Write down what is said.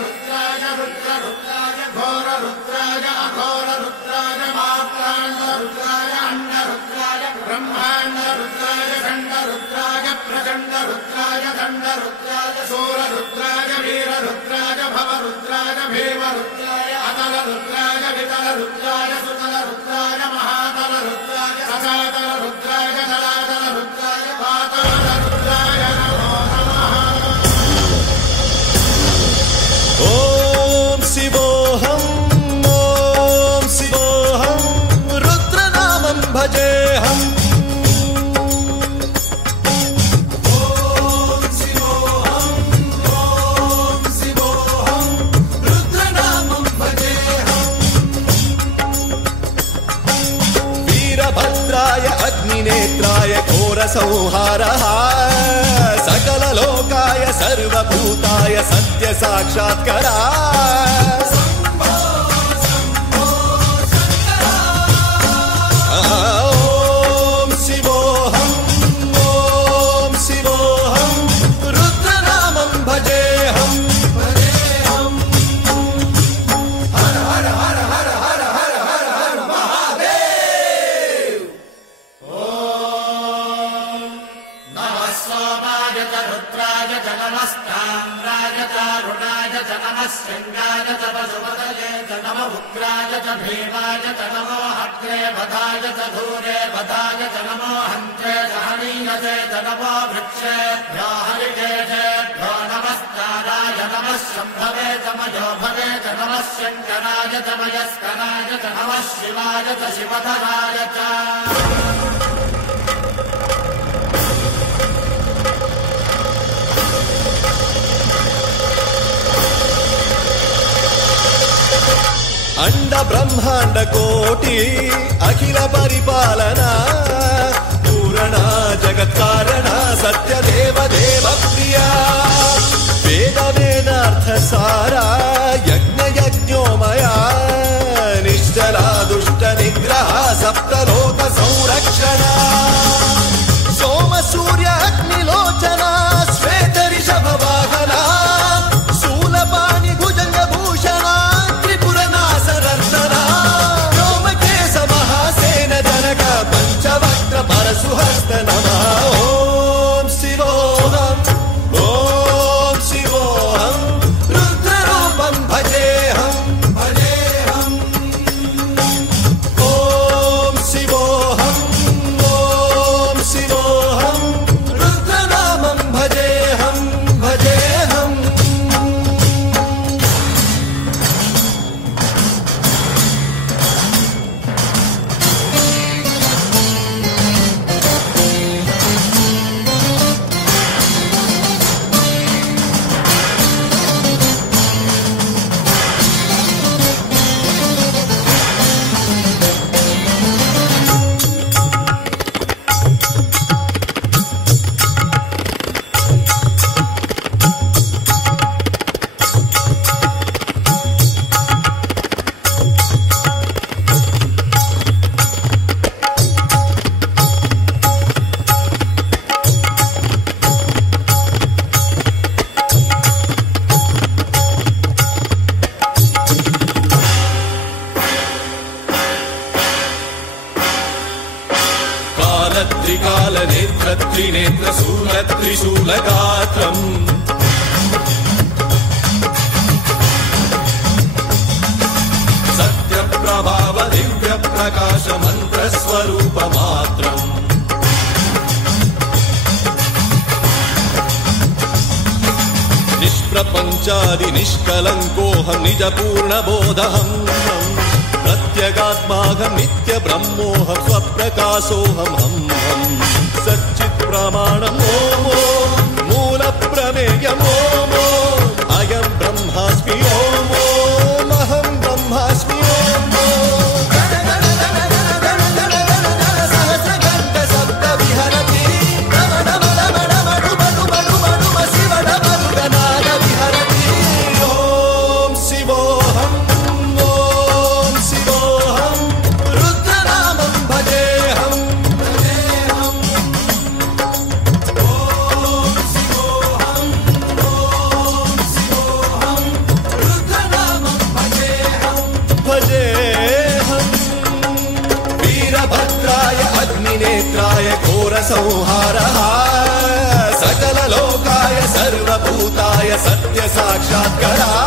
रुद्राय रुद्राय घोर रुद्राय अघोर रुद्राय मात्राण्ड रुद्राय अण्ड रुद्राय ब्रह्माण्ड रुद्राय खण्ड रुद्राय प्रचण्ड रुद्राय दण्ड रुद्राय शूर रुद्राय वीर रुद्राय भव रुद्राय भीम रुद्राय अतल रुद्राय वितल रुद्राय सुतल रुद्राय महातल रुद्राय सचातल रुद्राय जलातल रुद्राय पाताल रुद्राय नमो नमः। ओम शिवोऽहं रुद्रनामं भजेऽहम्। अग्निनेत्राय घोरसंहारः सकललोकाय सर्वभूताय सत्यसाक्षात्कारः। ॐ शिवोऽहं रुद्रनामं भजेऽहम्। हर हर हर हर हर हर हर हर महादेव। सोमाय च रुद्राय च नमस्ताम्राय च रुणाय च नमः शृङ्गाय च पशुपतये च नमः उग्राय च भीमाय च नमो हत्रे वधाय च धूरे वधाय च नमो हन्त्रे च हनीयसे च नमो वृक्षेभ्यो हरिकेशेभ्यो नमस्काराय नमः शम्भवे च मयो भवे च नमः शङ्कराय च मयस्कराय च नमः शिवाय च शिवधराय च। अंड ब्रह्मांड कोटि अखिल परिपालना पूरणा जगत्कारणा सत्यदेव देव प्रिया वेद वेदार्थ सारा यज्ञ यज्ञोमया निश्चला दुष्ट निग्रह सप्तलोक संरक्षणा सोम सूर्य अग्निलोचना श्वेत ऋषभ वाहना शूलपाणि भुजंग भूषणा पंचवक्त्र परशुहस्त नमः। ओम शिवोऽहं रुद्ररूपं भजेऽहम्। ओम शिवोऽहं रुद्रनामं भजेऽहम्। त्रिकालनेत्र त्रिनेत्र शूल त्रिशूलगात्रम् सत्यप्रभाव दिव्य प्रकाश मंत्र स्वरूप मात्रम् निष्प्रपंचादि निष्कलंकोऽहं निज पूर्ण बोधहम् प्रत्यगात्माहं नित्य ब्रह्मोऽहं स्वप्रकाशोऽहं सच्चित् प्रमाणम् ओम मूल प्रमेयम् ओम अयं ब्रह्मास्मि ओम अहं ब्रह्मास्मि ओम सहस्रघण्ट शब्द विहरति शिवडमरुगनाद विहरति। ओम शिवोऽहं रुद्रनामं भजेऽहम्। ओम शिवोऽहं संहारः सकल लोकाय सर्वभूताय सत्य साक्षात्कारः